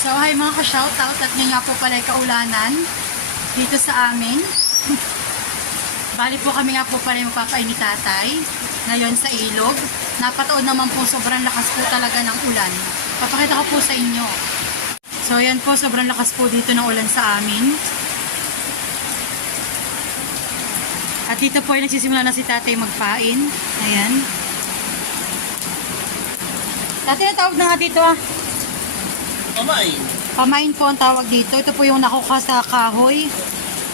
So, hi mga ka-shoutout at ngayon nga po pala ay kaulanan dito sa amin. Bali po kami nga po pala yung magpapain ni tatay ngayon sa ilog. Napataon naman po, sobrang lakas po talaga ng ulan. Papakita ko po sa inyo. So, ayan po, sobrang lakas po dito ng ulan sa amin. At dito po ay nagsisimula na si tatay magpain. Ayan. Tatay, na tawag na nga dito ah. Pamain. Pamain po ang tawag dito. Ito po yung nakuha sa kahoy.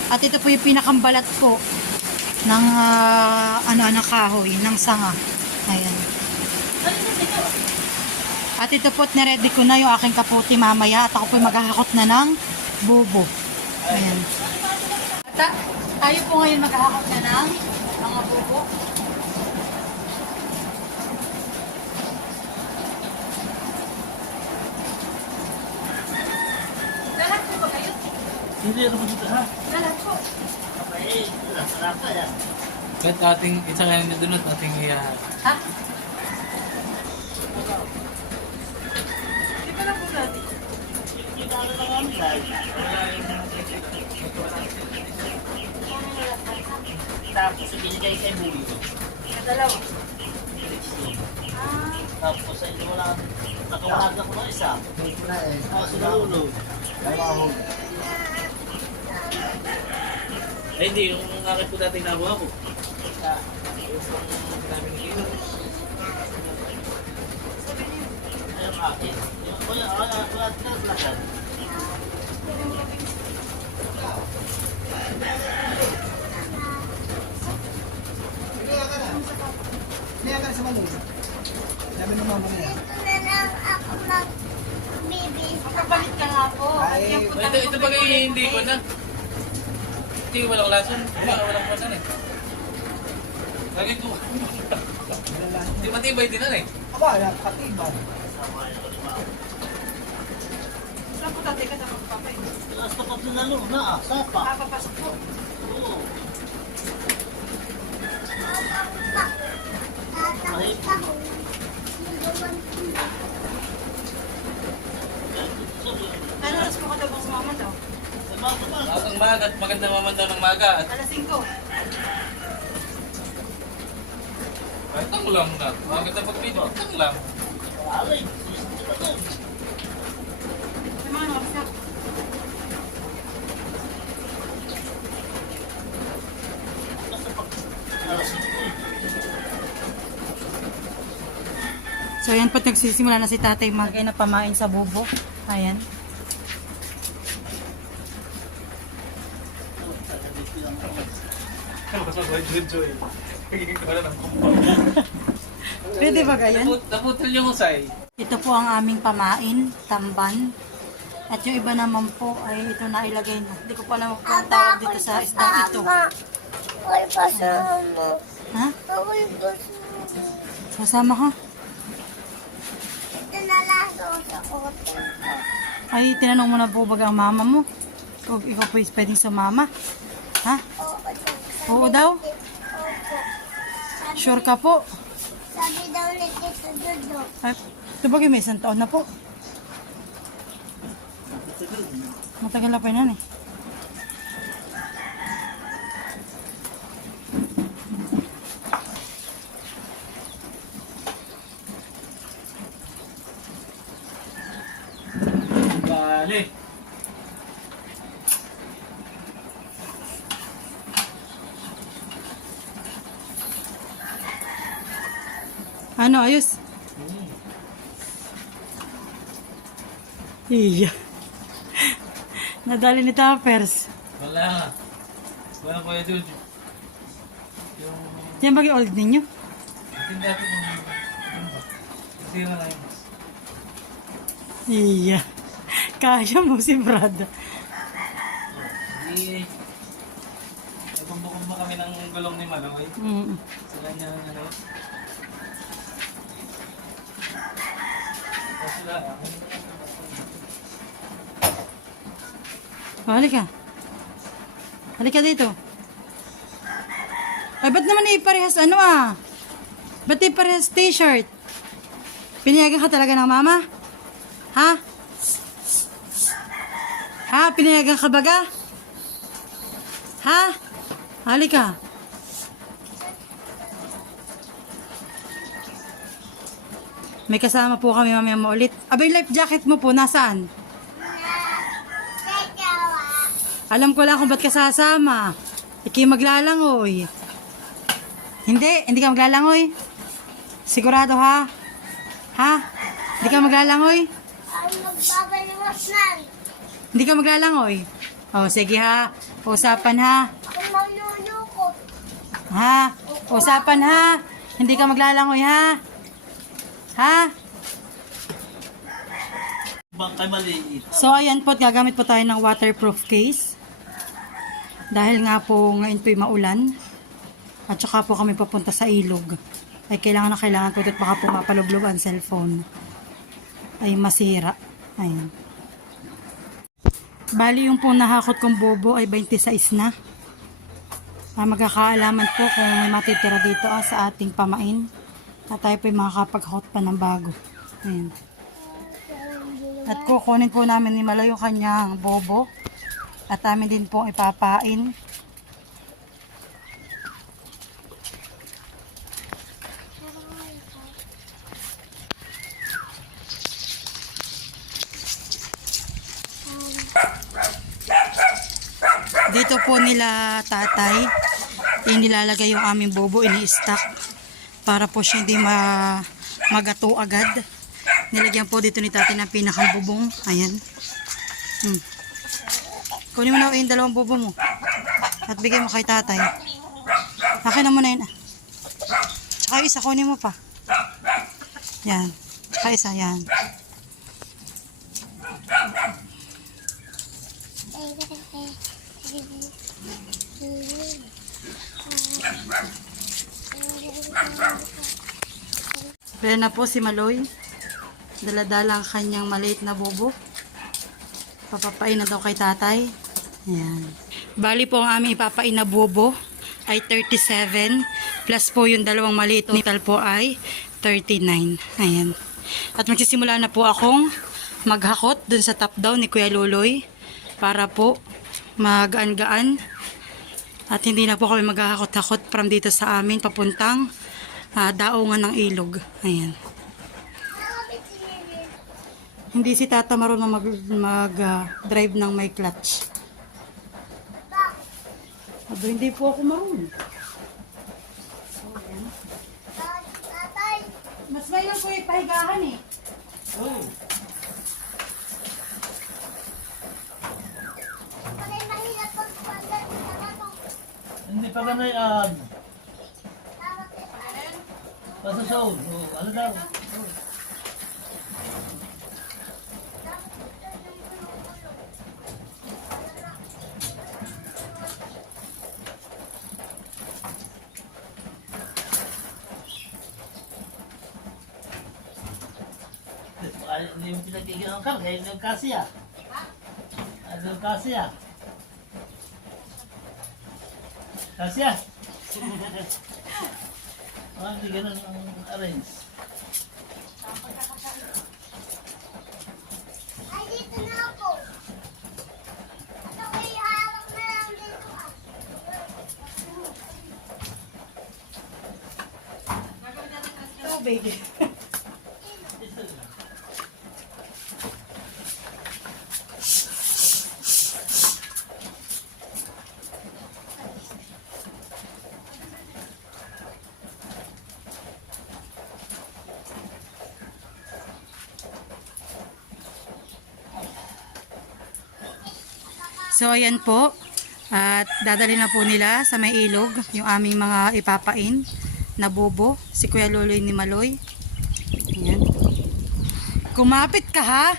At ito po yung pinakambalat po ng ng kahoy, ng sanga. Ayan. At ito po, niready ko na yung aking kaputi mamaya. At ako po maghahakot na ng bubo. Ayan. At tayo po ngayon maghahakot na ng mga bubo. Lahat po ba kayo? Hindi ako dito ha. Lahat po. Okay, sarap ka yan. Kahit ating isang kanin na dunot, ating iyahat. Ha? Di ba lang po natin? Kita ka na kami guys. Tapos ibinigay kay Muli. Dalawa. Tapos ay wala. Nakawag ako ng isa. Sinulog. Ay hindi, yung akin po dating nabuha ko. Ayun akin. Wala tinatlagan. Kaya ka sa mamuna. Sabi ng mama niya. Ito na lang ako mag-bibis. Magkapalit ka nga po. Ay, Ito bagay hindi ko na. Hindi ko walang lason. Walang lason eh. Lagi ko. Hindi matibay din na eh. aba, nakatiba. Saan po tatay ka na magpapay? Last tapat na lalo na ah. Sapa. Papapasok po. Oo. Tatapos ako. Ano oras po katabang sa mama daw? Ang maga at maganda mamanda ng maga. At Alas 5. kahit ang lang na. Maganda pag-video. Ang lang. Alay. Sa mga oras na. So ayan po, nagsisimula na si tatay na pamain sa bubo. Ayan. Pwede ba ganyan? Naputol yung usay. Ito po ang aming pamain, tamban. At yung iba naman po ay ito na ilagay na. Hindi ko pa alam kung ang tawag dito sa isda ito. Ako'y pasama. Ha? Ako'y pasama. Kasama ka? Ito na lang ako sa hotel ko. Ay, tinanong mo na po ba ang mama mo? Kung ikaw po is pwedeng sumama? Ha? Oo daw? Opo. Sure ka po? Sabi daw ni Tito Dodo. Ay, ito bagay may isang taon na po. Matagal na pa yun eh. Bali. Ano, ayos? Iya. Nadali ni Tappers. Wala. Wala ko yun. Yung... Yan bagay old ninyo? Hindi natin kung... Kasi wala yun. Iya. Kaya mo si Brad. Hindi. Nagpumbukom ba kami ng gulong ni Maloy? Sa kanya ano? Kasi lang. Halika. Halika dito. Ay, ba't naman iparehas ano ah? Ba't iparehas t-shirt? Pinayagan ka talaga ng mama? Ha? Pinayagan ka baga? Ha? Halika. May kasama po kami mamaya mo ulit. Abay, life jacket mo po, nasaan? Dalawa. Alam ko lang kung ba't ka sasama. Iki maglalangoy. Hindi ka maglalangoy. Sigurado ha? Ha? Hindi ka maglalangoy? Ang magbabaliwas nan. Hindi ka maglalangoy? O, sige ha. Usapan ha. Ako manunukot. Ha? Usapan ha. Hindi ka maglalangoy ha. Ha? Bangkay maliit. So, ayan po, gagamit po tayo ng waterproof case. Dahil nga po, ngayon po'y maulan. At saka po kami papunta sa ilog. Ay kailangan po at baka po mapalublog ang cellphone. Ay masira. Ayan. Bali yung po nahakot kong bobo ay 26 na. Magkakaalaman po kung may matitira dito sa ating pamain. At tayo po'y makakapag-hot pa ng bago. Ayan. At kukunin po namin ni Malay yung kanyang bobo. At amin din po ipapain. Dito po nila tatay, inilalagay yung aming bobo, ini-stack para po siya hindi magato agad. Nilagyan po dito ni tatay ng pinakang bubong. Ayan. Kunin mo na yung dalawang bobo mo at bigay mo kay tatay. Akin na muna yun. Tsaka yung isa, kunin mo pa. Yan. Tsaka isa, yan. Pero na po si Maloy. Dala-dala ang kanyang maliit na bobo. Papapain na daw kay tatay. Ayan. Bali po ang aming ipapain na bobo ay 37. Plus po yung dalawang maliit. Total po ay 39. Ayan. At magsisimula na po akong maghakot dun sa top down ni Kuya Loloy. Para po magaan-gaan. At hindi na po kami maghahakot-hakot from dito sa amin papuntang daungan ng ilog. Ayan. Hindi si tata marunong mag-drive ng may clutch. Aba, hindi po ako marunong. So, ayan. Tatay. Mas may lang po yung pahigahan eh. Oh. Panay mahirap pagpagod sa ano. Hindi pa ganay yan. Basta show. Ano daw? Hindi yung pinagiging ang kar, kaya yung kasi ah. Ano yung kasi ah? Kasi ah. Hindi ganun ang arrange. Ay, dito na ako. Ito ay harap na lang dito ah. Tubig. So, ayan po. At dadali na po nila sa may ilog yung aming mga ipapain na bobo. Si Kuya Loloy ni Maloy. Ayan. Kumapit ka ha?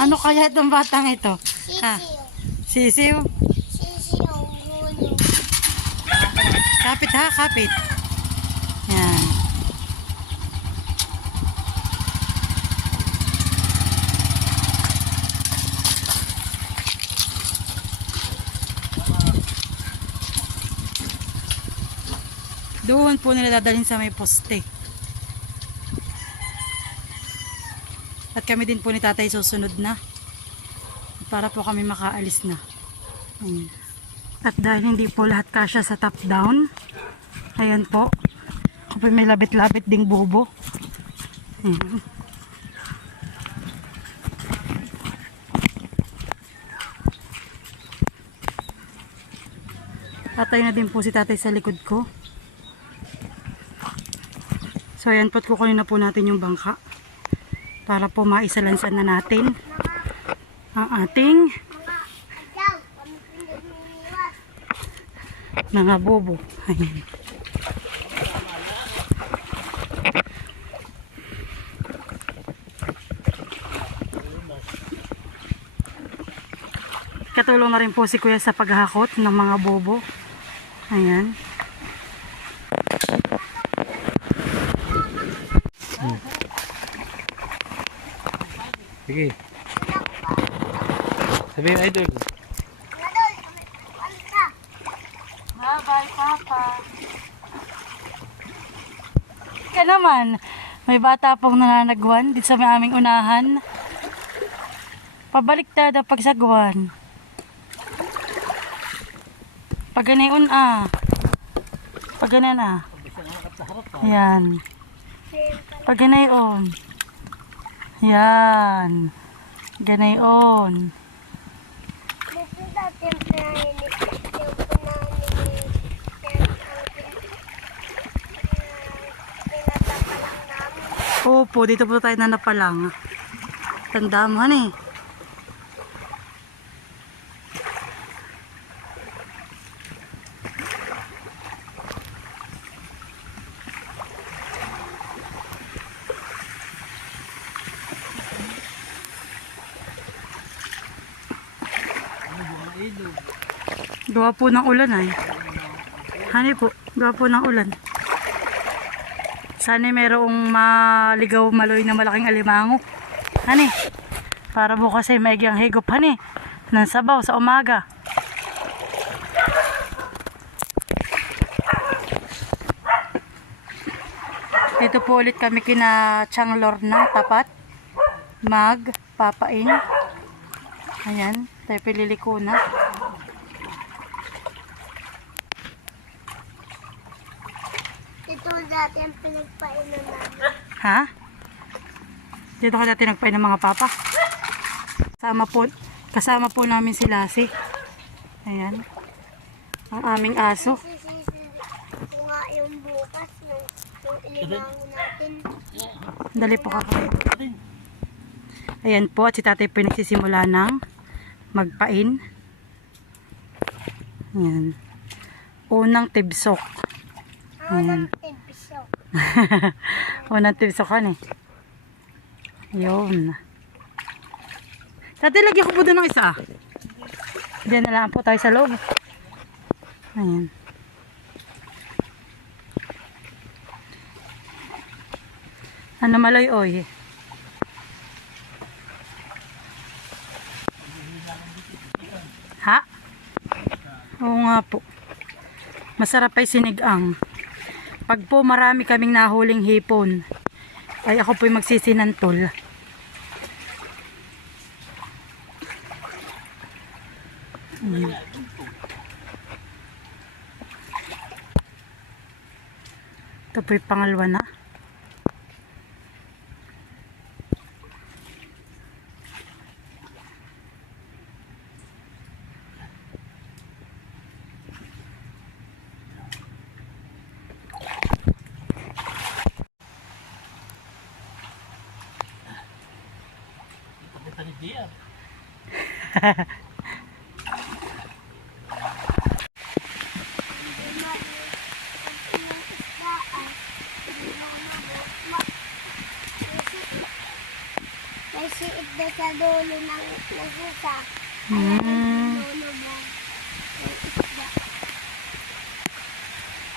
Ano kaya itong batang ito? Ha? Sisiyo. Sisiw? Sisiyo. Ulo. Kapit ha, kapit. Yan. Doon po nila dadalhin sa may poste. At kami din po ni tatay susunod na. Para po kami makaalis na. Ayan. At dahil hindi po lahat kasya sa top down, ayan po. Ako po may labit-labit ding bubo. Ayan. Tatay na din po si tatay sa likod ko. So ayan po, kukunin na po natin yung bangka. Para po maisalansan na natin ang ating Adyaw, kami pinagminiwas. mga bobo. Ayan. Katulong na rin po si kuya sa paghahakot ng mga bobo. Ayan. Sige. Sabihin idol. Nadol, ano ka? Bye-bye, Papa. Ka naman, may bata pong nananagwan dito sa may aming unahan. Pabaliktad ang pagsagwan. Paganayon Paganan Ayan. Paganayon. Yan. Ganayon. Dito dati yung pinaninig. Pinatapalang namin. Opo, dito po tayo na napalang. Tanda mo eh. Gawa po ng ulan ay. Hani po, gawa po ng ulan. Sana mayroong maligaw maloy na malaking alimango. Hani, para bukas ay maigyang higop hani. Ng sabaw sa umaga. Dito po ulit kami kina Changlor na tapat. Magpapain. Ayan, tayo pililiko na. Ito dati yung pinagpainan namin. Ha? Dito ka dati nagpain ng mga papa. Kasama po namin si Lassie. Ayan. Ang aming aso. Sisisi ko nga yung bukas ng ilimango natin. Dali po kakain. Ayan po, at si tatay po nagsisimula ng magpain. Ayan. Unang tibsok. Ayan. Tibisyo. Unang tibsokan eh. Yun. Tatay, lagyan ko po doon ng isa. Diyan na lang po tayo sa loob. Ayan. Ano malayoy? Ha? Oo nga po. Masarap ay sinigang. Pag po marami kaming nahuling hipon, ay ako po'y magsisinantol. Ito po'y pangalawa na. Kita ni dia. May siit na sa dulo ng nasusa. Dulo mo. May isda.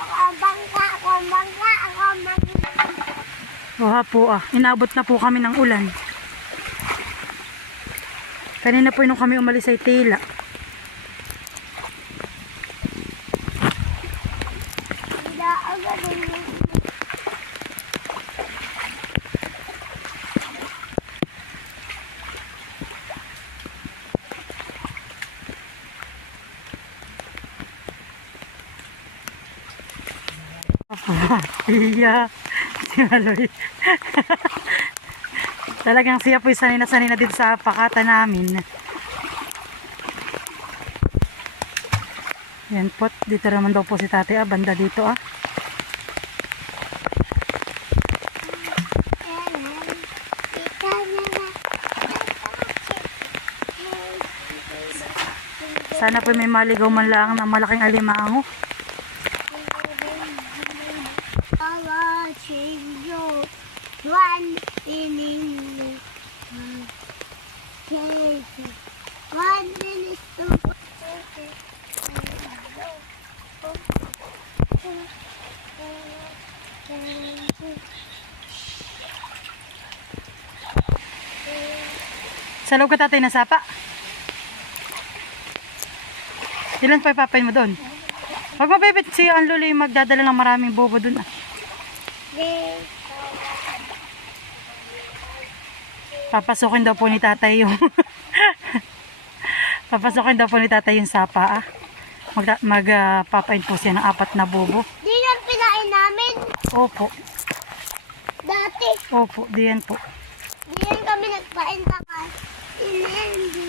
Ako ang bangka, ako ang bangka, ako ang bangka. Oha po inabot na po kami ng ulan. Kanina po nung kami umalis ay tila. Hindi agad yung Iya. Si Maloy. Talagang siya po sanay na dito sa pakata namin. Yan po. Dito naman daw po si tatay. Banda dito ah. Sana po may maligaw man lang ng malaking alimango. One inning. One minute to Sa loob ka tatay na sapa. Ilan pa ipapain mo doon? Huwag mabibit si Anluli magdadala ng maraming bobo doon ah. Papasukin daw po ni tatay yung papasukin daw po ni tatay yung sapa ah. Magpapain po siya ng 4 na bobo. Di yan pinain namin Opo. dati. Opo, diyan po. Di yan kami nagpain takay. Hindi.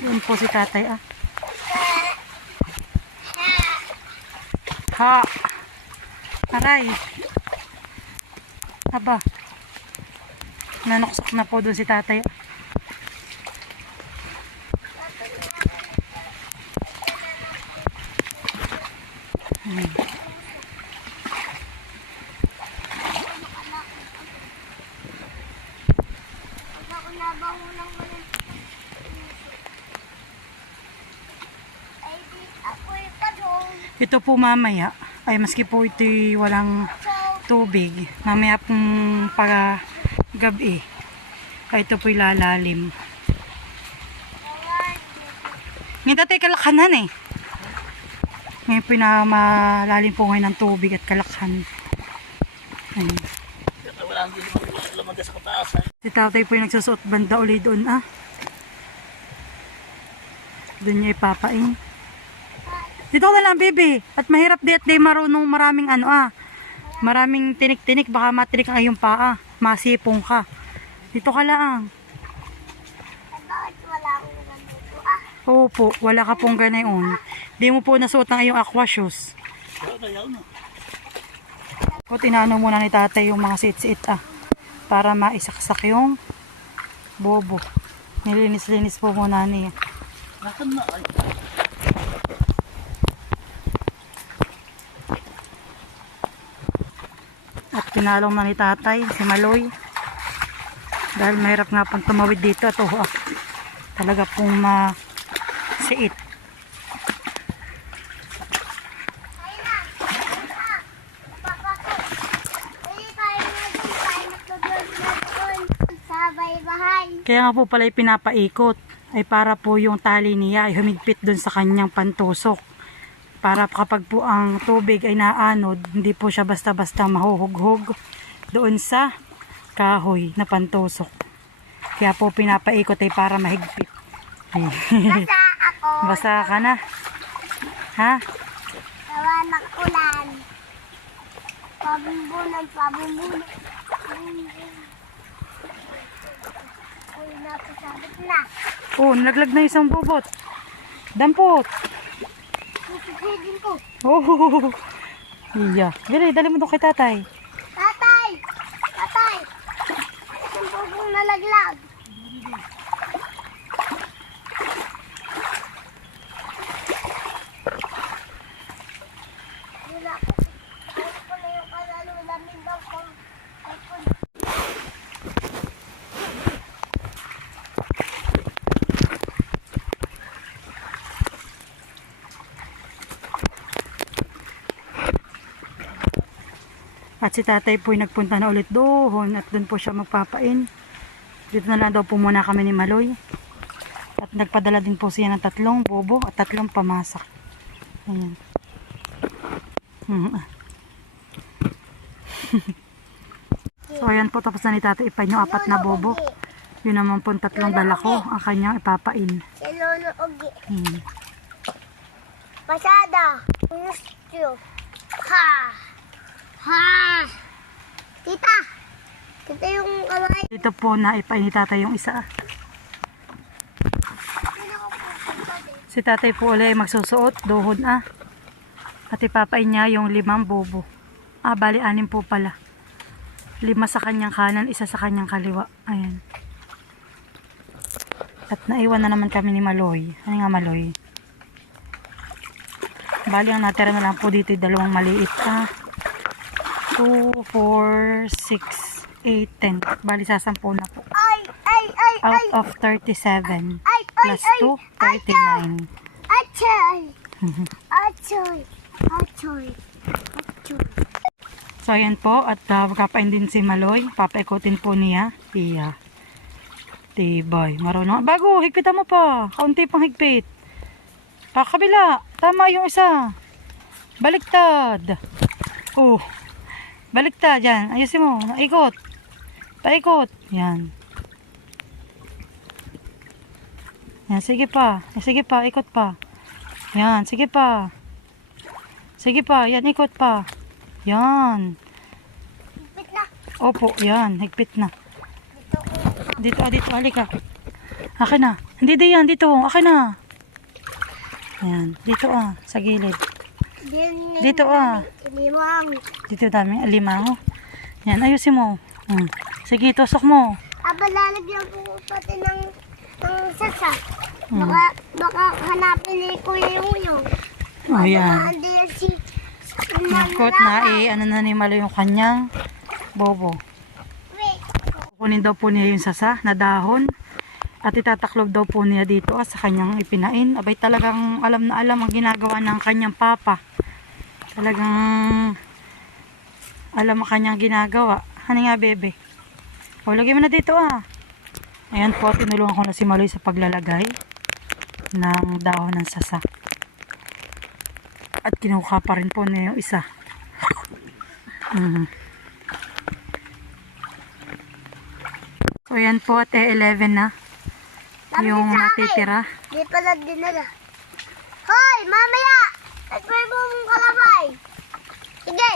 Yun po si tatay ah. Ha. Aray. Aba. Nanoksak na po doon si tatay ah. Ako nabango ng walang ay di ako'y padong. Ito po mamaya ay maski po ito'y walang tubig, mamaya pong pag-gabi ay ito po'y lalalim. Ngayon tatay kalakhanan eh. Ngayon po'y malalim po ngayon ng tubig at kalakhan. Ayun. Wala ang din lumagay sa kataasan. Si tatay po'y nagsusuot banda uli doon ah. Doon niya ipapain. Dito ka na lang, baby. At mahirap di at di marunong maraming ano ah. Maraming tinik-tinik. Baka matinik ang iyong paa. Masipong ka. Dito ka lang. Bakit wala akong nandito ah? Opo, wala ka pong ganayon. Di mo po nasuot ang iyong aqua shoes. Yaw na. O tinano muna ni tatay yung mga sit-sit ah. Para maisaksak yung bobo. Nilinis-linis po muna niya. Nasaan na? Ay. At pinalong na ni tatay, si Maloy. Dahil mahirap nga pang tumawid dito at talaga pong masiit. Ayun na. Napapasok. Pwede tayo na doon. Tayo nagbablog na doon. Sa bahay-bahay. Kaya nga po pala pinapaikot ay para po yung tali niya ay humigpit dun sa kanyang pantusok. Para kapag po ang tubig ay naanod, hindi po siya basta-basta mahuhughog doon sa kahoy na pantusok. Kaya po pinapaikot ay para mahigpit. Basta ako. Basa ka na. Ha? Gawa ng ulan. Pabumbunan, pabumbunan. Ay, napasabit na. Oh, nalaglag na isang bubot. Dampot. Sususidin ko. Oh. Iya. Dali, dali mo doon kay tatay. Tatay! Tatay! Isang bubong nalaglag. Wala ko. Ayaw ko na yung kalalo-lamin daw kung iPhone. At si tatay po ay nagpunta na ulit doon at doon po siya magpapain. Dito na lang daw po muna kami ni Maloy. At nagpadala din po siya ng 3 bobo at 3 pamasak. Ayan. So ayan po, tapos na ni tatay ipain yung 4 na bobo. Yun naman po 3 dala ko ang kanyang ipapain. Si Lolo Ogi. Pasada. Gusto. Ha. Ha. Tita. Tita yung kamay. Dito po na ipain ni tatay yung isa. Si tatay po ulit magsusuot, duhod At ipapain niya yung 5 bobo. Bali 6 po pala. 5 sa kanyang kanan, 1 sa kanyang kaliwa. Ayan. At naiwan na naman kami ni Maloy. Ano nga Maloy? Bali ang natira na lang po dito yung 2 maliit. 2, 4, 6, 8, 10. Bali sasampu na po. Ay. Out of 37. Plus 2, 39. Achay. Achay. So ayan po. At kapain din si Maloy. Papaikutin po niya. Iya. Tibay. Marunong. Bago, higpitan mo pa. Kaunti pang higpit. Pakabila. Tama yung isa. Baliktad. Baliktad. Yan. Ayusin mo. Ikot. Paikot. Yan. Yan. Sige pa. Sige pa. Ikot pa. Yan. Sige pa. Sige pa. Yan. Ikot pa. Yan. Bit na. Opo. Yan. Higpit na. Dito, halika. Akin na. Hindi yan, dito. Akin na. Ayan, dito sa gilid. Dito Limang. Dito daming alimango. Yan, ayusin mo. Sige, tusok mo. Lalagyan po pati ng sasa. Baka hanapin ni Kuya yung. Ayan. Hindi si Nakot na ano na ni Malo yung kanyang bobo. Wait. Kukunin daw po niya yung sasa na dahon. At itataklob daw po niya dito sa kanyang ipinain. Abay talagang alam na alam ang ginagawa ng kanyang papa. Talagang alam ang kanyang ginagawa. Ano nga bebe? O lagay mo na dito Ayan po, tinulungan ko na si Maloy sa paglalagay ng dahon ng sasa. At kinuha pa rin po niya yung isa. So ayan po at 11 na. Yung natitira. Di pala dinala. Hoy, mamaya! Nagpay mo mong kalabay. Sige.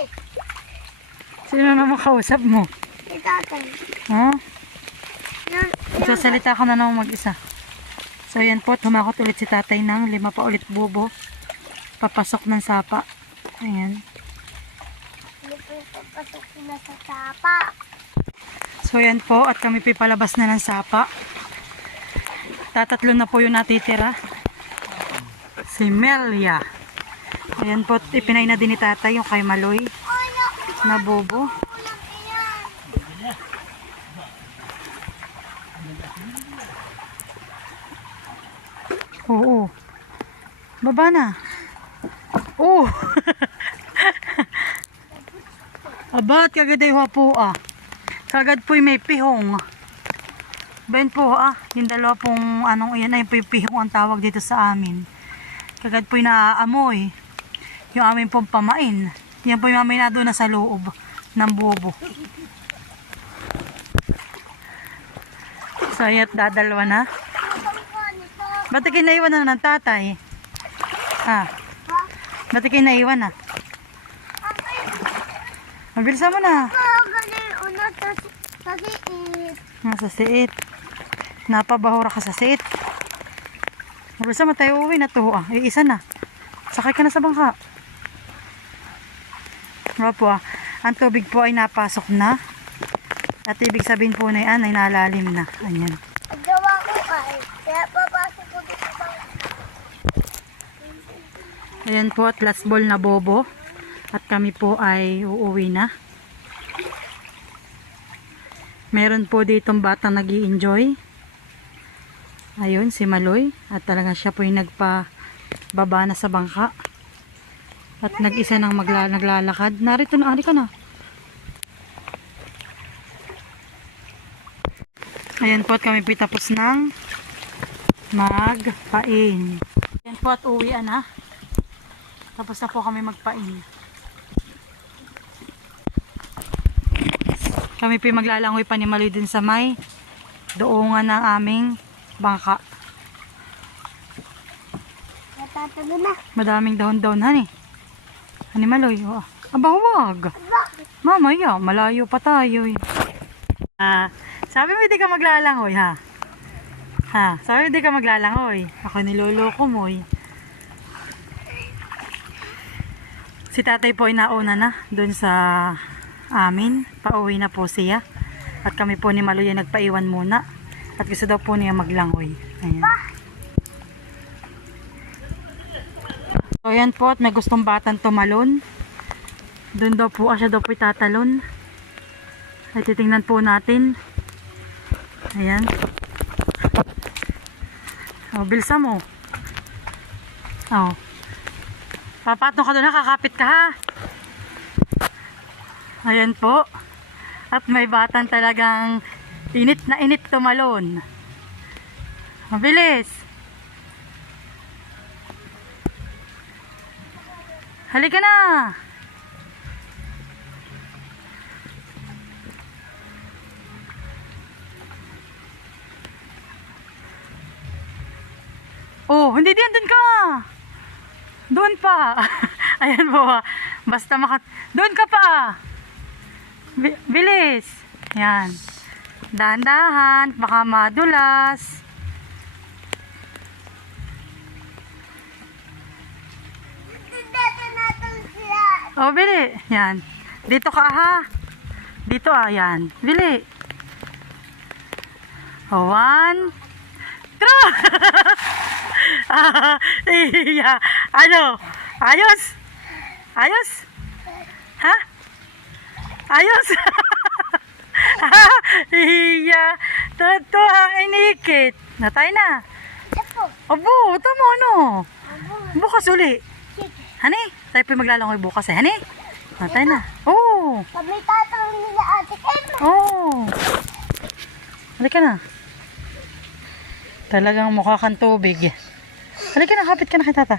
Sino naman kausap mo? Si tatay. Sasalita ko na naman mag-isa. So ayan po, humakot ulit si tatay ng 5 pa ulit bubo. Papasok ng sapa. Ayan. Hindi po papasok na sa sapa. So ayan po, at kami pipalabas na ng sapa. Tatatlo na po yung natitira. Si Melia. Ayan po, ipinay na din ni tatay yung kay Maloy na bobo. Oo. Baba na. Oo. Abat, kagad ay po Kagad po'y may pihong. Ben po yung dalawa pong yan ay pihong ang tawag dito sa amin. Kagad po'y naaamoy. Yung amin pong pamain. Yan po'y mamay na doon na sa loob ng bobo. So ayat dadalwa na. Ba't kayo naiwan na ng tatay? Ba't kayo naiwan na? Mabilisan mo na. Nasa siit. Napabahura ka sa siit. Mabilisan mo tayo uwi na to. Isa na. Sakay ka na sa bangka. Diba po ang tubig po ay napasok na. At ibig sabihin po na yan ay nalalim na. Ayan. Gawa ko kaya papasok ko dito sa Ayan po at last ball na bobo. At kami po ay uuwi na. Meron po ditong batang nag-i-enjoy. Ayun, si Maloy. At talaga siya po yung nagpababa na sa bangka. At nag-isa nang naglalakad. Narito na, ari ka na. Ayan po at kami po tapos ng magpain. Ayan po at uwian na. Tapos na po kami magpain. Kami po maglalangoy pa ni Maloy din sa may doongan ng aming bangka. Tatabi na. Madaming dahon-dahon, hani. Hani Maloy, oh. Aba, huwag. Bakit? Mamaya, malayo pa tayo eh. Sabi mo hindi ka maglalangoy ha? Sabi mo hindi ka maglalangoy. Ako niloloko mo eh. Si tatay po ay nauna na doon sa amin. Pauwi na po siya. At kami po ni Maloy ay nagpaiwan muna. At gusto daw po niya maglangoy. Ayan. So ayan po, at may gustong batang tumalon. Doon daw po, siya daw po tatalon. Ay titingnan po natin. Ayan. Oh, bilsa mo. Oh. Papatong ka doon na, kakapit ka ha. Ayan po. At may batang talagang init na init tumalon. Mabilis. Halika na. Oh, hindi din, doon ka. Doon pa. Ayan po. Basta doon ka pa. Bilis. Yan. Dahan-dahan. Baka madulas. Dito natin sila. Oh, bili. Yan. Dito ka ha. Dito yan. Bili. Oh, 1. True! Iya. Ano? Ayos? Ayos? Ha? Ayos? Iya. Toto ang inikit. Natay na. Ito. Abo, tama ano? Bukas uli. Sige. Hani? Tayo po maglalangoy bukas eh. Hani? Natay na. Oo. Kami tatawin nila ate Emma. Oo. Halika na. Talagang mukha kang tubig. Halika na, kapit ka na kay tata.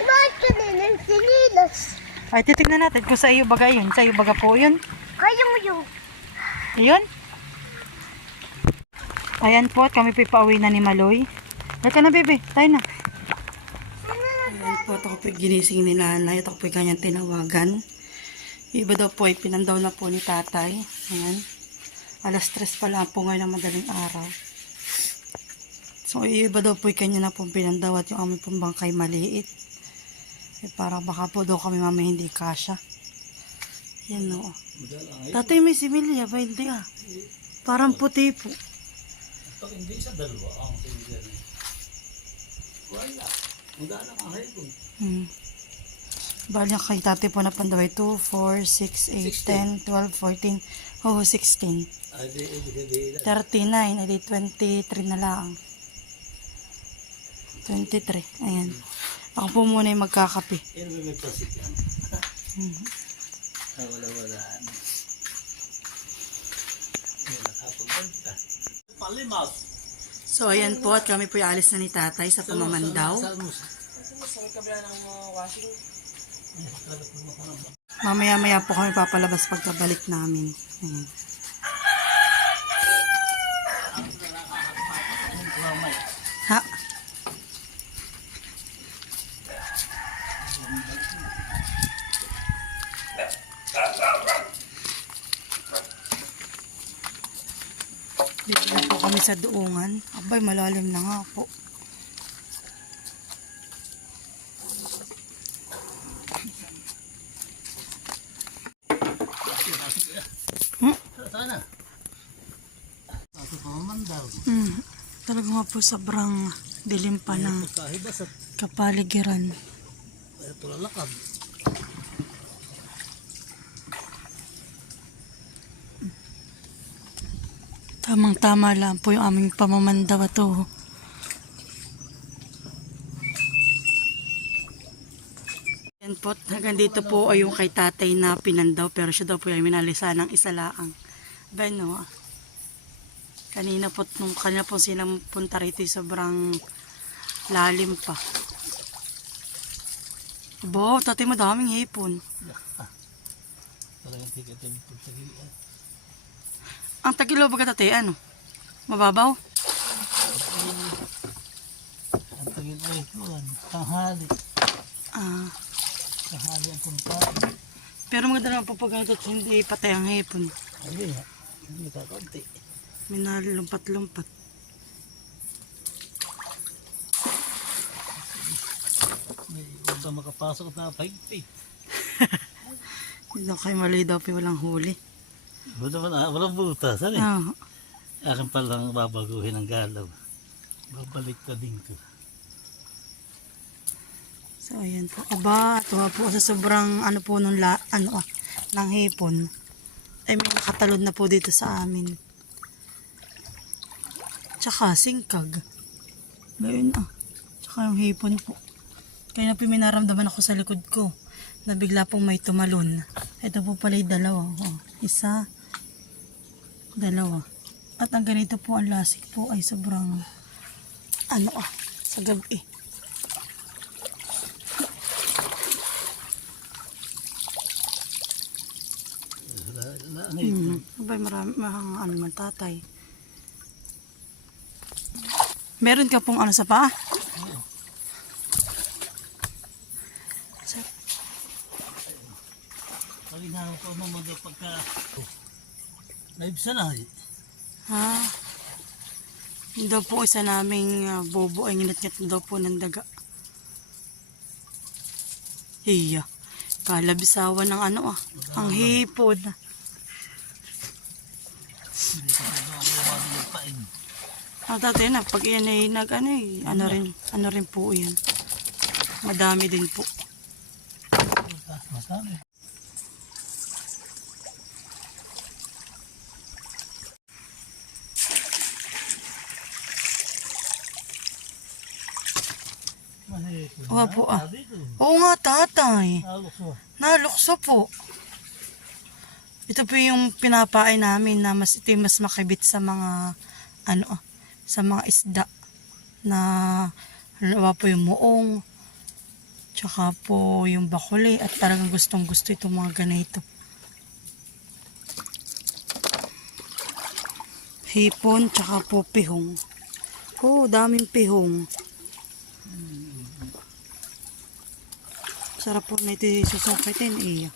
Bakit ka na ng sinilas? Ay, titignan natin kung sa iyo baga yun. Sa iyo baga po yun. Kaya mo yung Ayun. Ayan po, at kami po pauwi na ni Maloy. Halika na, bebe. Tayo na. Ayan po, at ako po ginising ni nanay. At ako po kanyang tinawagan. Iba daw po ay pinandaw na po ni tatay. Ayan. Alas 3 pa lang po ngayon ng madaling araw. So, iba daw po kanya na pong pinandaw at yung aming pong bangkay maliit. Eh, para baka po daw kami mamaya hindi kasya. Yan o. Tatay, may similya ba? Hindi ah. Parang puti po. Pag hindi sa dalawa, ang tingin. Wala. Magdala ang hipon. Bali ang kay tatay po na pandaway 2, 4, 6, 8, 10, 12, 14, oh 16. Ay, di. 39, edi 23 na lang. 23, ayan. Ako po muna yung magkakape. Yan may plastic yan. Wala. Yan, nakapagpunta. Palimas. So ayan po, at kami po yung alis na ni tatay sa pamamandaw. Mamaya-maya po kami papalabas pagkabalik namin. Ayan. Ha? Dito na po kami sa duungan. Abay, malalim na nga po. Sana. Ako pa mamandaw. Talaga nga po sobrang dilim pa ng Kahibas at kapaligiran. ito lalakad. Tamang-tama lang po yung aming pamamandaw ito. Yan po, hanggang dito po ay yung kay tatay na pinandaw, pero siya daw po ay minalisa ng isa laang. Ba no? Kanina po silang punta rito sobrang lalim pa. Abo, tatay madaming hipon. Talagang tigat yung pagsagilan. Ang tagilo baga tatay, ano? Mababaw? tagil ay kuwan. Tanghali. Ah, Tanghali ang kumpain. pero maganda lang po pag ganito at hindi patay ang hipon. Hindi nga. Hindi kakunti. May nalumpat-lumpat. Huwag ka makapasok na paigpig. Hindi daw kayo mali daw po walang huli. Walang butas. Ano eh? Ah, Akin palang babaguhin ang galaw. Babalik ka din ko. so ayan po. Aba, tuwa po sa sobrang ano po nung ng hipon. Ay may nakatalod na po dito sa amin. Tsaka singkag. Ayun Tsaka yung hipon po. Kaya na po may naramdaman ako sa likod ko. Na bigla pong may tumalon. Ito po pala yung dalawa. Isa. Dalawa. At ang ganito po ang lasik po ay sobrang sa gabi. Abay, marami, man tatay. Meron ka pong sa paa? Paginawa ko mo mga pagka... Naibsa na eh. Ha? Yun daw po isa naming bobo ay nginat-ngat daw po ng daga. Iya. Kalabisawan ng ang hipod. Hindi ka rin ako mabiligpain. Tatay na, pag yan ay ano rin po yan. Madami din po. Masami. Owa po Oo nga tatay. Nalukso po. Ito po yung pinapain namin na mas makibit sa mga sa mga isda na halimbawa po yung muong tsaka po yung bakuli at talagang gustong gusto itong mga ganito. Hipon tsaka po pihong. Daming pihong. Sarap po na ito susukitin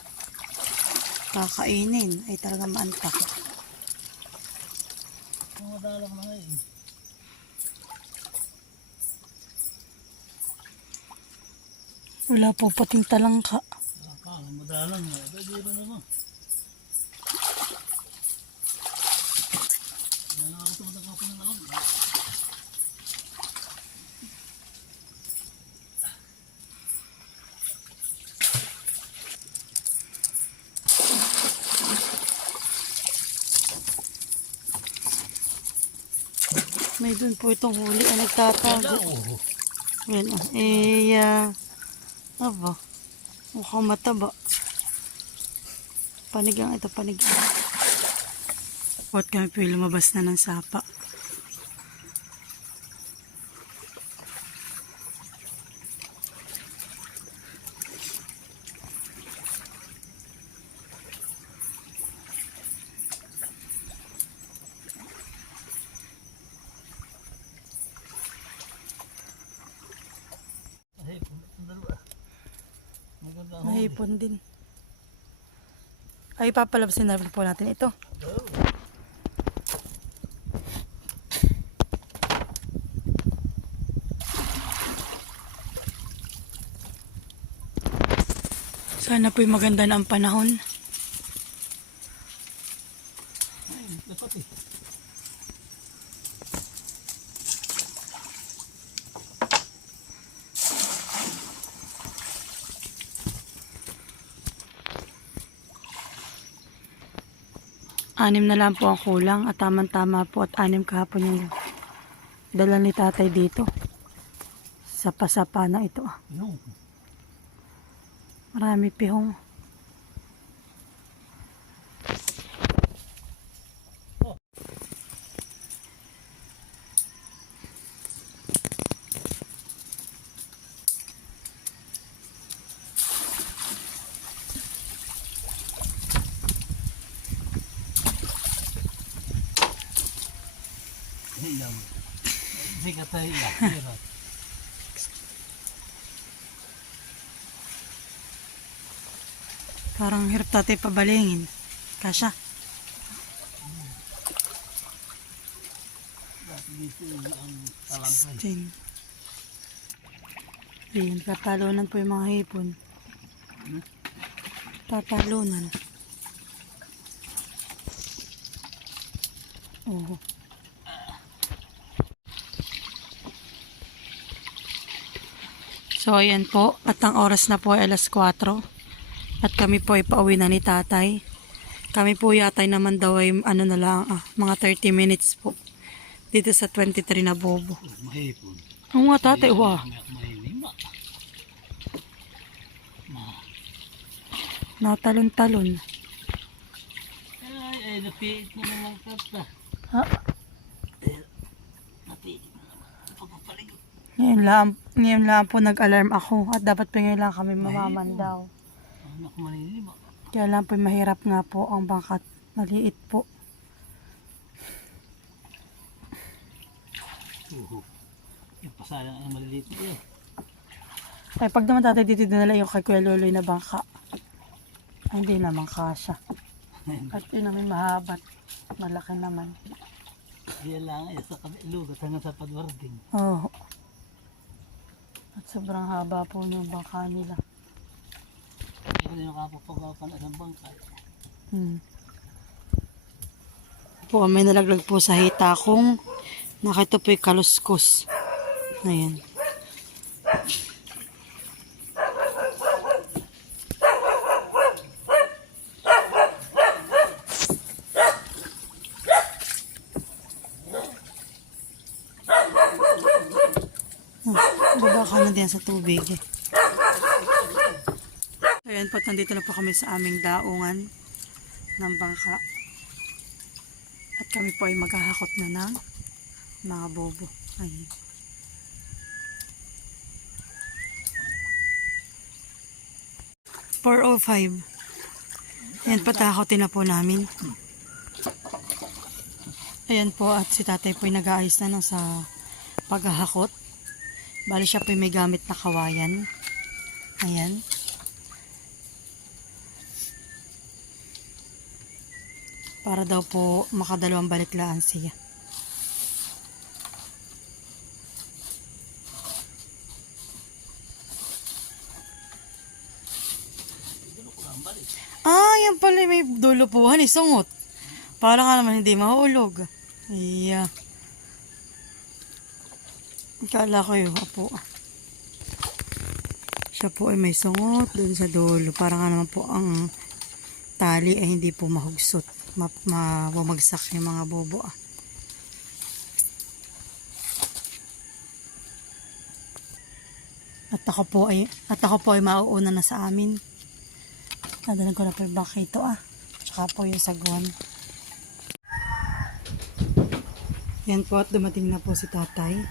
kakainin ay talaga maantak. Madalang na ngayon. Wala po pating talangka. Madalang na. Pwede rin naman. Nakakatumatang ako na naman. May doon po itong huli ay nagtatago. Yan aba. Mukhang mataba. Panigang ito, panigang. At kami po lumabas na ng sapa. Mahipon din. Ay, papalabasin na po natin ito. Sana po'y maganda na ang panahon. Anim na lang po ang kulang at tamang-tama po at 6 kahapon yung dala ni tatay dito. Sapa-sapa na ito. Marami pihong. Parang hirap tatay pabalingin. Kasya. Dito yung ang talampan. 16. Ayan, tatalunan po yung mga hipon. Tatalunan. Oo. So, ayan po. At ang oras na po ay alas 4. At kami po ay pauwi na ni tatay. Kami po yatay naman daw ay ano na lang, mga 30 minutes po. Dito sa 23 na bobo. Mahipon. Oo nga tatay, wah. Mahilima. Natalon-talon. Ay, napiit na naman kata. Ha? Napiit na naman. Papapaligo. Ngayon lang po nag-alarm ako. At dapat pa ngayon lang kami mamamandaw. Anak manilima. Kaya lang po mahirap nga po ang bangkat. Maliit po. Yung pasayang ang maliliit na yun. Ay, pag naman tatay dito dinala yung kay Kuya Loloy na bangka. Ay, hindi naman kasya. At yun naman mahabat. Malaki naman. Yan lang ay sa kabilugat hanggang sa Padwarding. Oo. At sobrang haba po yung bangka nila. Hindi ko rin nakapapagapan at ang bangkay. Po, may nalaglag po sa hita kong nakita po yung kaluskos. Ayan. Baba ka na din sa tubig eh. Ayan po, nandito na po kami sa aming daungan ng bangka. At kami po ay maghahakot na ng mga bobo. Ayan. $4.05. Ayan, patakotin na po namin. Ayan po, at si tatay po ay nag-aayos na sa paghahakot. Bali siya po ay may gamit na kawayan. Ayan. Para daw po makadalawang baliklaan siya. Yan pala may dulo po. Sungot. Para ka naman hindi mahulog. Iya. Kala ko yung apo. Siya po ay may sungot doon sa dulo. Para nga naman po ang tali ay hindi po mahugsot. Bumagsak yung mga bobo. At ako po ay mauuna na sa amin. Nadalan ko na po yung bakito Tsaka po yung sagwan. Yan po at dumating na po si tatay.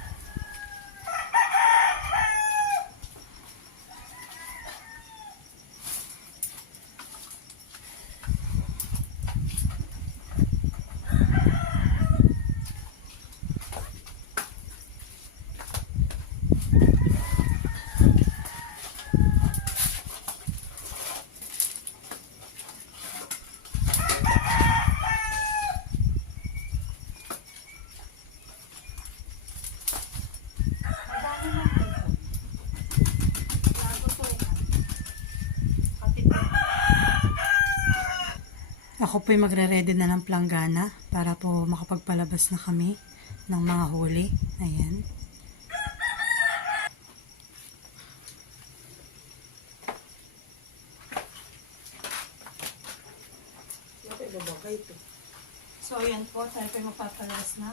Ako po'y magre-ready na ng planggana para po makapagpalabas na kami ng mga huli. Ayan. So, ayan po. Tayo po'y mapapalabas na.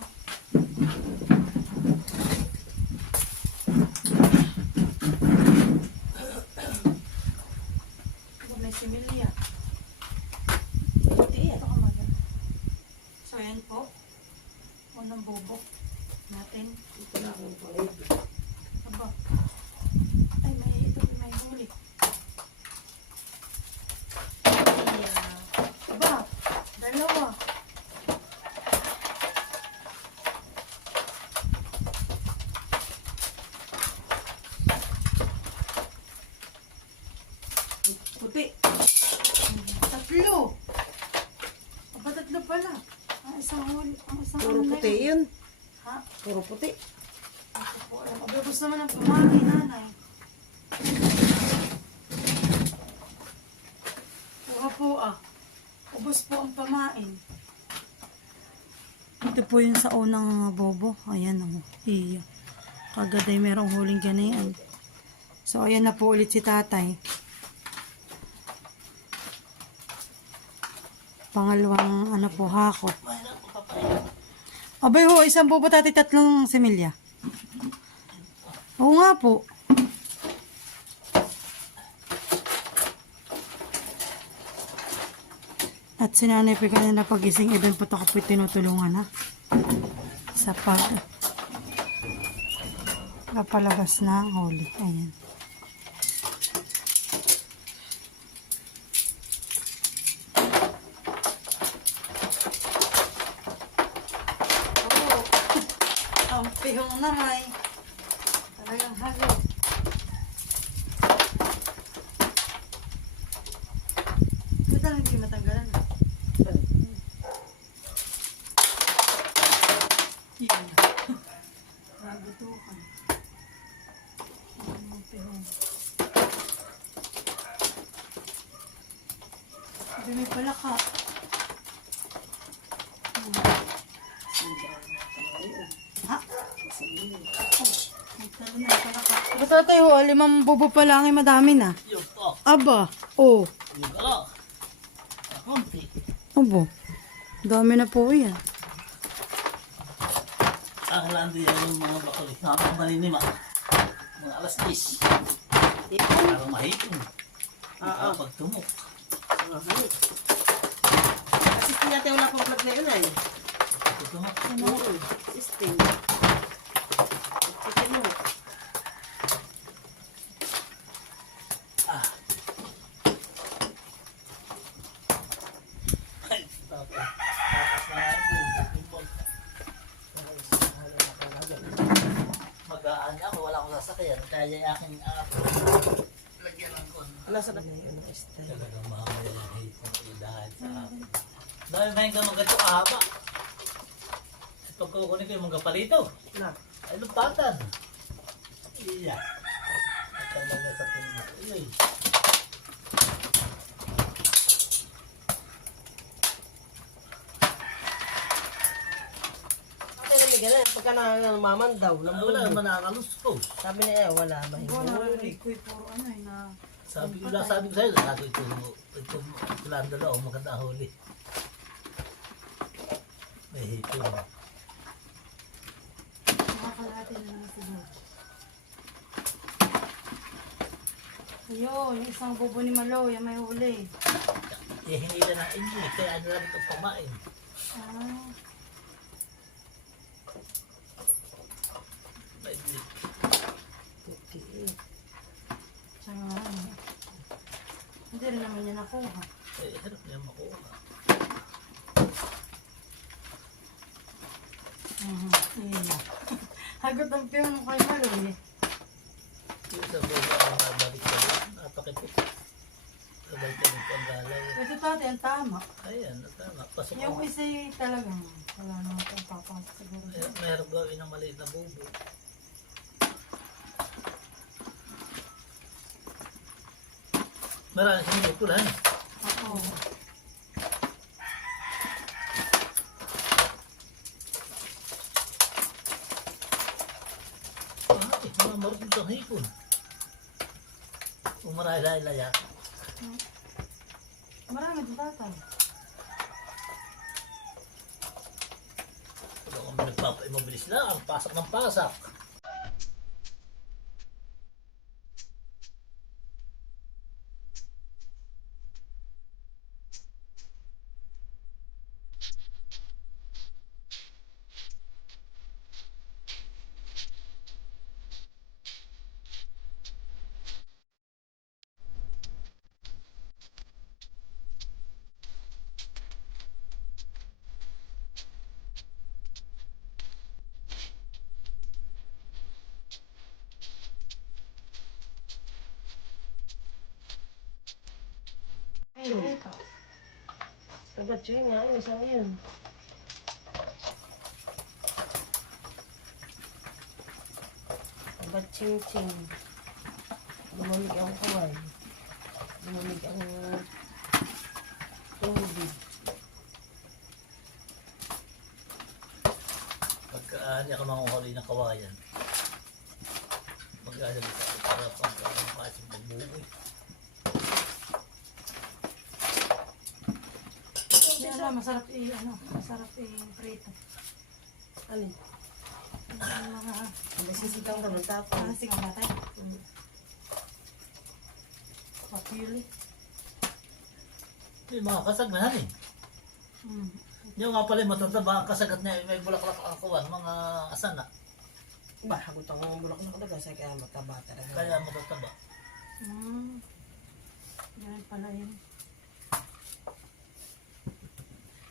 May similya. So, ayan po. Unang bobo natin. Aba. Ay, may huli. Aba, dalawa. Puti. isang huli. Ang isang Puro ano na puti yun. yun. Ha? Puro puti. Ako po alam. Abay, gusto naman ang pumaki, nanay. Pura po ah. Ubus po ang pamain. Ito po yung sa unang bobo. Ayan o. Iyo. Kagad ay merong huling ganyan. So, ayan na po ulit si tatay. Pangalawang ano po, hakot. Abay ho, isang bobo tati, tatlong similya. Oo nga po. At sinanay pa kanina pagising, even po ako po tinutulungan ha. Sa papalabas na huli. Ayan. Ang pihong namay. Talagang hagod. Ito lang hindi matanggalan. Yan. Nagutukan. Ang pihong. Sabi may palaka. Ha? Basta tayo, 5 bubo pa lang ay madami na. Yung po. Aba, oh. Yung gala. Konti. Abo, dami na po yan. Akala din yung mga bakuli. Nakakang maninima. Mga alas 10. Ipon. Parang mahipon. Kapag tumok. Kasi natin wala pang plug na yun ay. Kapag tumok. System. Chicken mo. Ay, tapos na mag-aan ako, wala akong sasakyan. Kaya yung aking lagyan ng kon. Nasa na yun ang style. Talagang mahal yung hipon dahil sa akin. Dahil ba yung gamang ganito kahaba? Ito kukunin ko yung mga palito. Na. Ay, lupatan. Iya. At talaga sa tingin ko. Iyoy. Kasi namigan na. Pagka namaman daw. Wala naman nakakaluspos. Sabi niya, wala. Mahingay. Puro ano eh na. Sabi ko sa'yo, sabi ito silang dalawa, maganda huli. May hipon. Nakakalahati na naman siguro. Ayun, yung isang bubo ni Malo, yung may huli. Hinihilan ng inyo, kaya ano lang itong pamain. Ah, May blik. Okay. tsaka ano. Hindi rin naman niya nakuha. Eh, harap niya makuha. Iya. Hagot ang piyo ng kay Malo eh. Yung sa buga ang nabalik sa doon, napakipit. Sabay ka ng panggalaw. Ito tati, ang tama. Ayan, tama. Pasok Yung ako. isa talagang wala naman itong papasok siguro. Mayroon gawin ng maliit na bubo. Marami sa mga pula, ano? Oo. Ay, mga marunong sa hipon. Kung marami dahil laya. Marami din tatay. Kung kami nagpapa-immobilis lang, pasak ng pasak. Agad siya nga. Isang yun. Batching-ching. Lumamig ang kaway. Lumamig ang tubig. Pagka hindi ako manguhuli ng kawayan. Mag-aaral sa para pagkakasing pagbuoy. Masarap masarap prito. Alin? Yung mga Nasisitang ka ng tapos. sigang natin. Papili. May mga kasagnahan eh. Yung nga pala yung matataba ang kasagat niya, may bulaklak ang kawan, mga asana. Ba, hagot ang bulak na kadaga sa kaya mataba talaga. Kaya matataba. Yan pala yun.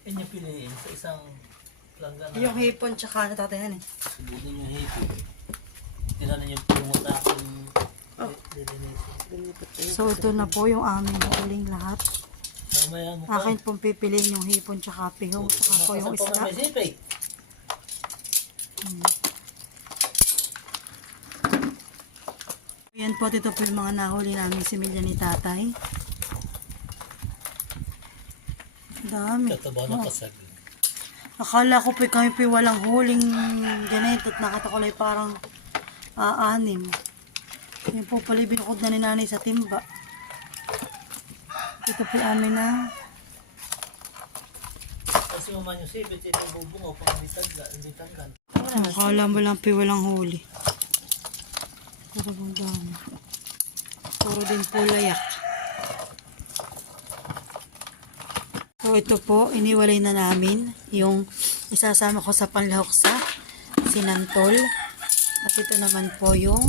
Yun yung piliin sa isang langgan. Yung hipon tsaka natatayan eh. Subutin yung hipon. Kailangan yung pumutakong lilinisin. So ito na po yung aming huling lahat. Mamaya mo Akin pong pipiliin yung hipon tsaka pihong tsaka po yung isda. May sipay. Yan po, ito po yung mga nahuli namin similya ni tatay. Dami. Tataba na kasag. Akala ko po kami po walang huling ganito at nakatakulay parang aanim. Yan po pala binukod na ni nanay sa timba. Ito po amin na. Kasi uman yung sipit, ito yung bubungaw pang hindi tanggal. Akala mo lang po walang huli. Pero ang dami. Puro din po layak. So ito po, iniwalay na namin yung isasama ko sa panlahok sa sinantol. At ito naman po yung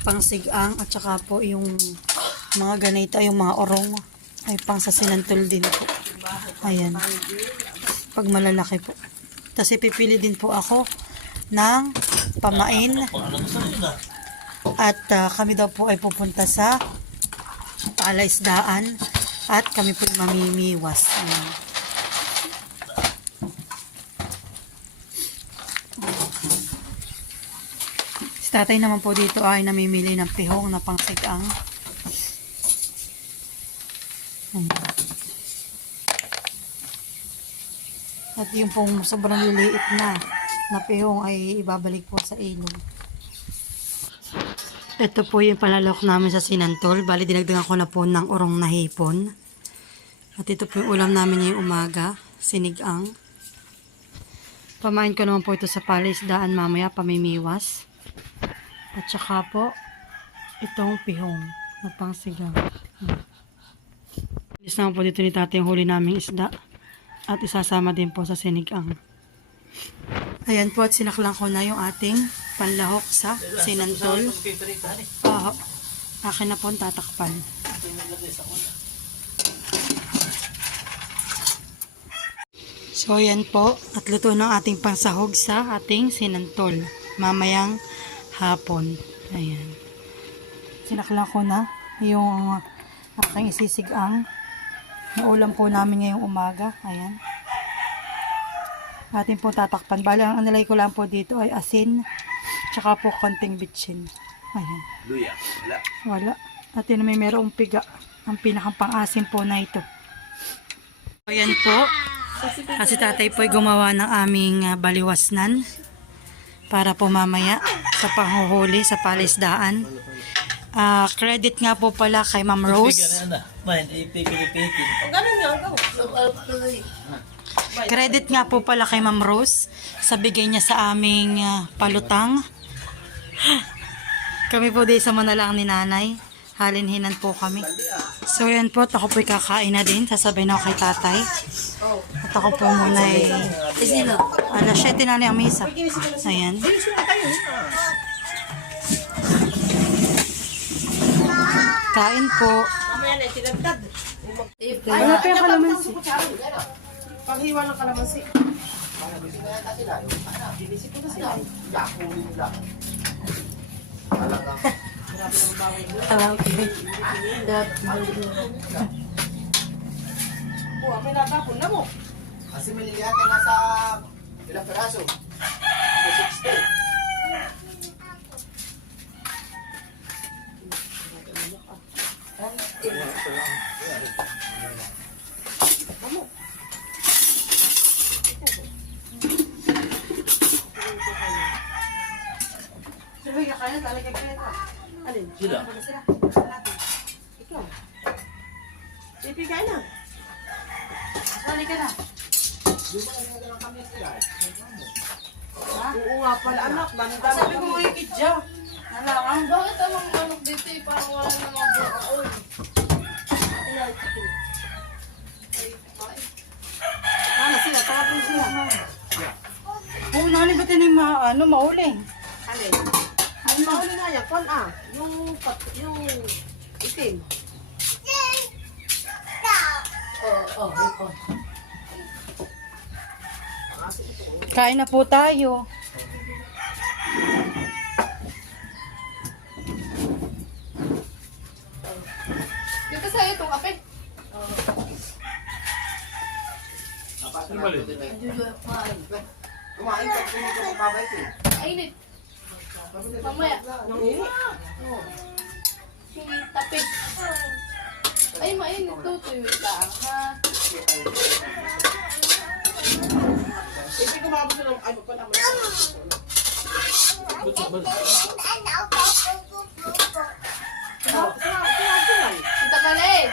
pangsigang at saka po yung mga ganito, yung mga orong ay pang sa sinantol din po. Ayan. Pag malalaki po. Tapos ipipili din po ako ng pamain. At kami daw po ay pupunta sa palaisdaan. At kami po mamimiwas. Si tatay naman po dito ay namimili ng pihong na pangsigang. At yung pong sobrang liliit na pihong ay ibabalik po sa ilog. Ito po yung palalok namin sa sinantol. Bali, dinagdagan ko na po ng urong na hipon. At ito po yung ulam namin ngayong umaga. Sinigang. Pamain ko naman po ito sa palaisdaan mamaya, pamimiwas. At saka po, itong pihong na pangsigang. Ilis naman po dito ni tatay yung huli naming isda. At isasama din po sa sinigang. Ayan po, at sinaklang ko na yung ating panlahok sa sinantol. Akin na po ang tatakpan. So, ayan po. At luto ng ating pangsahog sa ating sinantol. Mamayang hapon. Ayan. Sinaklang ko na yung aking isisigang. Maulam po namin ngayong umaga. Ayan. Atin po tatakpan. Bali, ang nilay ko lang po dito ay asin, tsaka po konting bitchin. Ayan. Luya. Wala. Wala. At yun may merong piga. Ang pinakang pang-asim po na ito. Ayan po. Kasi tatay po ay gumawa ng aming baliwasnan para po mamaya sa panghuhuli sa palaisdaan. Credit nga po pala kay Ma'am Rose. Credit nga po pala kay Ma'am Rose sa bigay niya sa aming palutang. Kami po di sa manalang ni nanay. Halinhinan po kami. So yan po, ako po kakain na din. Sasabay na ako kay tatay. At ako po muna ay alas 7 na ang misa. Ayan. Kain po. Wala pa yung kalamansi. Paghiwa ng kalamansi. May natapon na mo. Kasi malilihan ka nga sa ilang peraso. 60. lalagay ko nito. Alin? Sila. Ano ba sila? Ikaw. Ipigay na. Sali ka na. Oo nga pala, anak. Sabi ko mo yung kidya. Nalangan. Bakit anong manok dito eh? Parang wala na mga buka. Uy. Ano sila? Tawagin sila. Oo, nalibatin yung mauling. Alin? Ay, mahuli nga yan. Kon ah. Yung itim. Oh, ipon. Kain na po tayo. Di ba sa'yo itong kape? Ano ba rin? Kumain ka, kumain ka mababait eh. Ainit. Mamaya. Nangyiri. Yung tapig. Ay, mainit to. Tuyo lang, ha? Hindi ko makabot ng ay, pala mo. Kita ka na eh.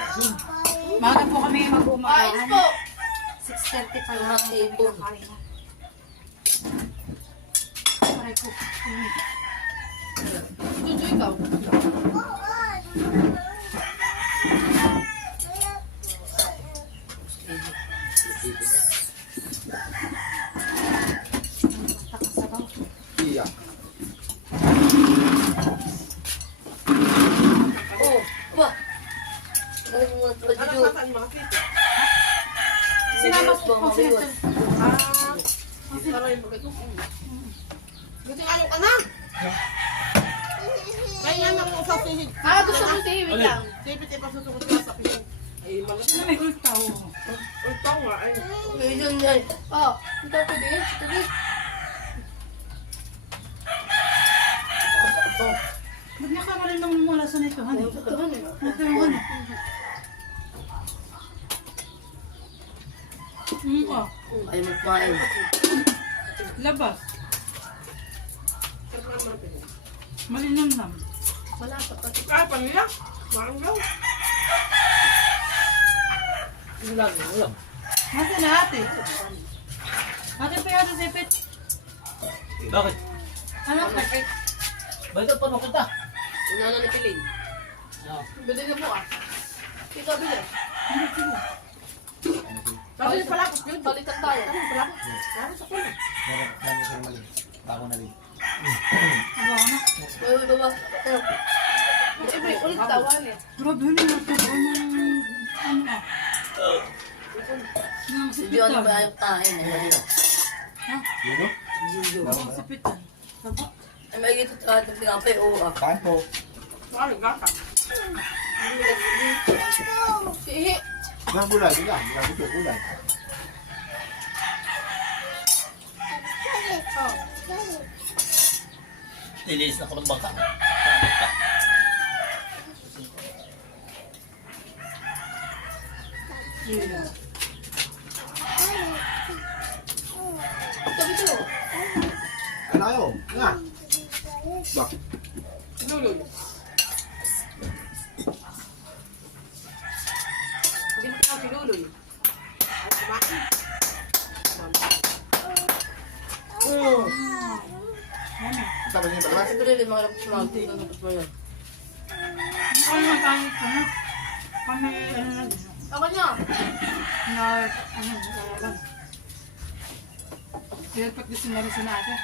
Maga po kami Kain mag-umagahan. po. 6:30 pa lang. Ipon. Aray ko. Jojo, ikaw. Takasabaw. Iya. Oh, ba? Balik mo na Anak Jojo. natin mga tito. Sinabas po po sila. Para yung pagkakas. Buti nga yung anak. Kaya nga nang usap sihig. Ah, gusto mo si wait lang. Sipit ipasusunod ka sa pisong. Ay, mga Ano may ultaw? ito nga ay. Yun yan. Oh, ito pa din. Ito din. Ba't nakakaroon ng mula sa nito? Hani? Ito man eh. Ito yung hani. Oh. Ay, magpain. Labas. Sarap naman pili. Malinamnam. Wala pa pa. Kaya pa nila. Parang daw. Ulam, ulam. Masa na ate? Ate pa yata sipit. Bakit? Ano ka? Bakit pa kita? Unana ni Pilin. Bili na po ah. Ikaw bili. Sabi niya pala, yun. Balikan tayo. Ano pala? Ano sa kuna? Meron sa mali. Bago na rin. Aba na. Uy, baba. Uy, ulit tawan eh. Grabe yun yung natubuan ng ano ah. Ng Hindi ano sipitan. ba ayaw kain eh. Yun o? Ng sipitan. Taba. Ay, may ito tayo ng pinapay. Oo ah. Kain po. Ay, gata. Ihi. Mga gulay, diba? Mga gusto, gulay. Nililis na ko ng bangka. Tabi ko. Ano kayo? Nga. Bakit? Luluy. Hindi mo ikaw pinuloy. Ay, kumain. Ito ba niya balas? Ito rin yung mga lapos mo yan. Ano nagkayot ka na? Kami ano na din. Ako niya. Na ano nagkayot. Pinagpat gusto na rin sa natin.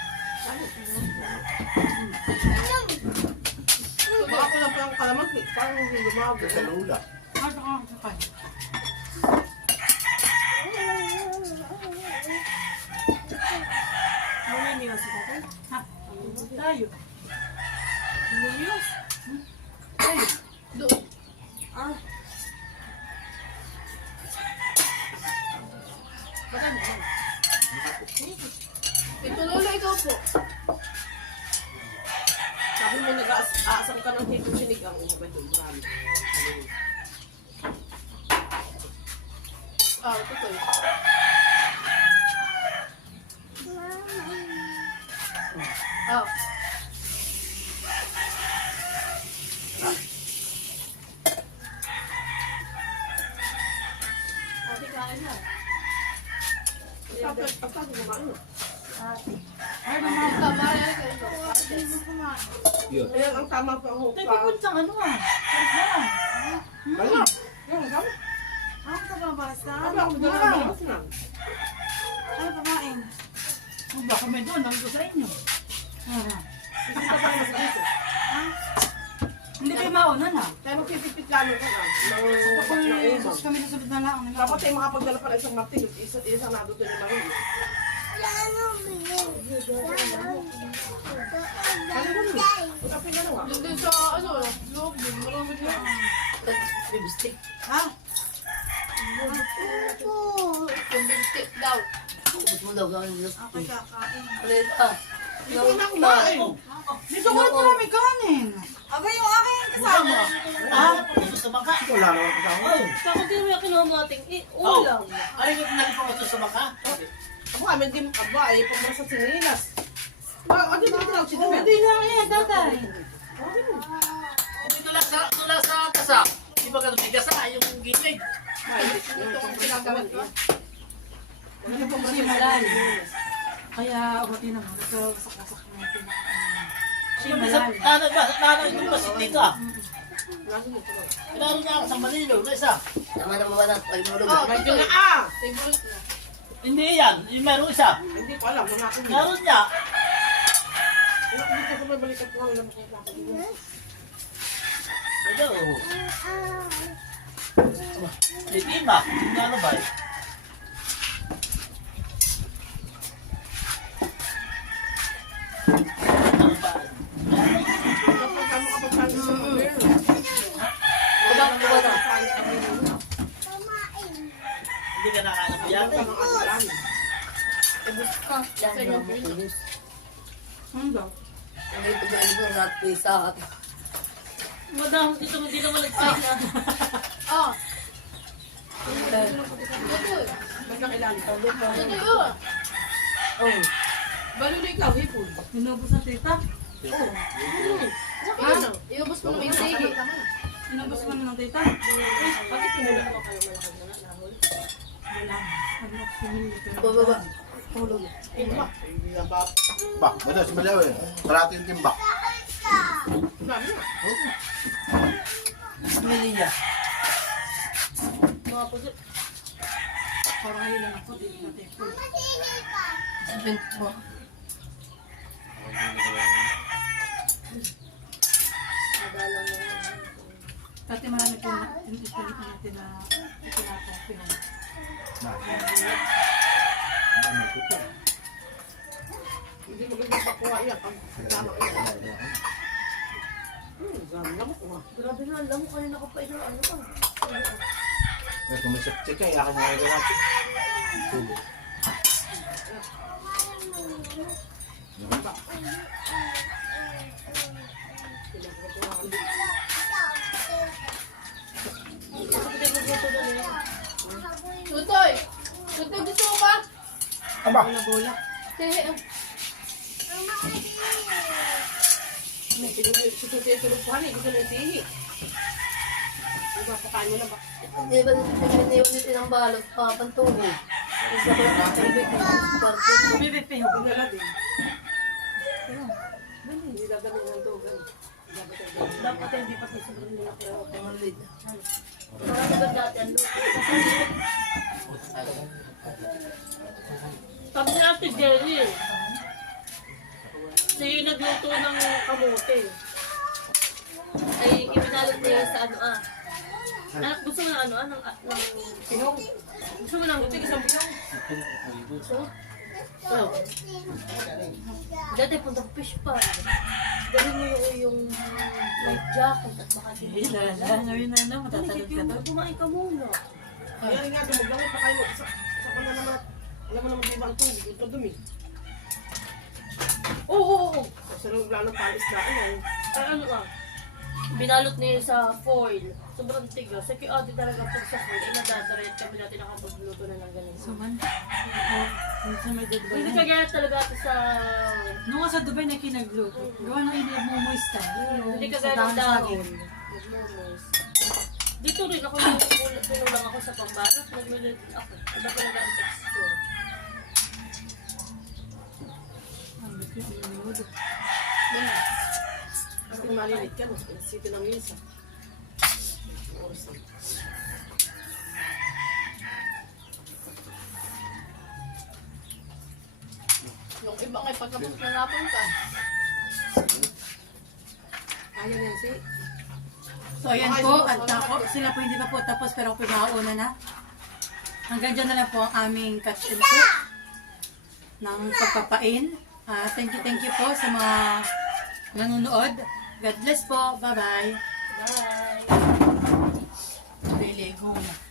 Baka ko lang palang kalamansi. Parang hindi lumago. Sa lula. Ano ka kakain? Mamimiyos si tatay. Ha? Tayo. Mamimiyos. Doon. Ah. Baka naman. Ito lola, ikaw po. Sabi mo nag-aasang ka ng hipong sinigang. Ba ito? Marami. Ah, ito to. Ah. Pagka kumain. Ay, naman. Tabayan kayo. Ayan ang tama pa ang Tay, hukpa. pupuntang ano ah. Kaya. Yan, sabi. Ang kababasa. Sabi ako magdalawas na. Ay, pamain. Oh, baka may doon. Ang gusto sa inyo. Kita pa naman sa dito. Hindi kayo mauna na. Kaya magpipit lalo ka na. Ng Sus kami sa sunod na lang. dapat tayo makapagdala pala isang martilyo. Isang naduto yung martilyo. Kapin na naman. Doon din sa ano, loob din. Marami din. Lipstick. Ha? Yung lipstick daw. Ubus mo daw gawin yung Ako kakain. Ito na kumain. Dito ko rin marami kanin. Aba yung akin kasama. Ah, ubus sa baka. Wala naman kasama. Ako din may kinamating. Oh, ay, nalipang ko sa baka. Ako kami din aba ay pag sa sinilas. Ano din daw siya? Pwede na yan, tatay. Tula sa kasa. Di ba ka may kasa, yung gilid. Ito ang ginagawa ko. Hindi po kasi malalim. Kaya, buti naman. Ito, saklasak na yung pinaka. Siya malalim. Nanay ko ba si Tita? Pinaro niya ako sa Manilo, na isa. Oh, Medyo ito. na ah! Favorite na. Hindi yan, yung meron isa. Hindi ko alam, wala akong Meron niya. wala akong dito sa may balikat ko, wala akong dito. Ano? Litima, ano ba? Ano ba? Kapag ano kapag saan sa mga Hindi ka nakahanap yan. Ano daw? Madami dito, hindi naman nagpain na. Oh. Ito. Magkakailangan. Ito yun. Oh. Balo na ikaw, hipon. Inubos na tita? Iubos mo naman yung sige. Inubos mo na ng tita? Bakit pinula ko kayo malakad na nahol? Wala. Timbak. Labap. Bak, betul sebenarnya. Keratin timbak. Dami na. Melia. Mga pusit. Parang ngayon lang ako, dito natin. Dati marami po natin na itinatapin. Nah, Hindi maganda pakuha yan. Ang tama yan. Lamok ko nga. Grabe na, alam mo kanina ko pa ito. Ano ka? kung may cek ay akin mga ito. Tutoy! Tutoy, gusto mo ba? Aba, Bola. Sige. May tinutulog-tulog eh. Gusto na yung sihi. Diba, pakain mo na ba? Hindi ba nito ng balot pa, pantungo? Isa ko lang ang BBP. Pagdala din. Hindi dadalhin ng tugan. Dapat hindi pa sobrang nila pero pangalit. Marami dati ang luto. Sabi ni Ate Jerry, siya yung nagluto ng kamote. Ay, ibinalot niya sa ano Anak, gusto mo ng ng Pinong. gusto mo ng Isang pinong. gusto mo? Oh. Dati punta ko fish pa. Dali mo yung light jacket at baka Ngayon na matatalad ka daw. Kumain ka muna. Ayan nga, dumaglangot pa kayo. Sa kanya naman, alam mo naman di ba ang tubig, ito dumi. Oo. Sa loob lang ng palis na yan. Ay, ano binalot niya sa foil. Sobrang tigas. Sa ate talaga pag sa foil, ay nadadaret kami natin nakapagluto na ng ganun. Suman. Sa may Dubai. Hindi kagaya talaga ito sa... Nung nga sa Dubai na kinagluto. Gawa ng hindi mo moista. Hindi kagaya ng dahon. Nagmumos. Dito rin ako yung pinulang ako sa pambalot. Nagmulad ako. Iba talaga ang texture. Yan na. Kasi kung malilit ka, no? Sito ng minsan. Oras na. Yung iba ngay pagkapos na napunta. Ayaw yan si. So ayan po, at ako, sila po hindi pa po tapos pero ako po makauna na. Hanggang dyan na lang po ang aming catch and cook ng pagpapain. Thank you po sa mga nanonood. God bless po. Bye-bye. Bye! Liligo na.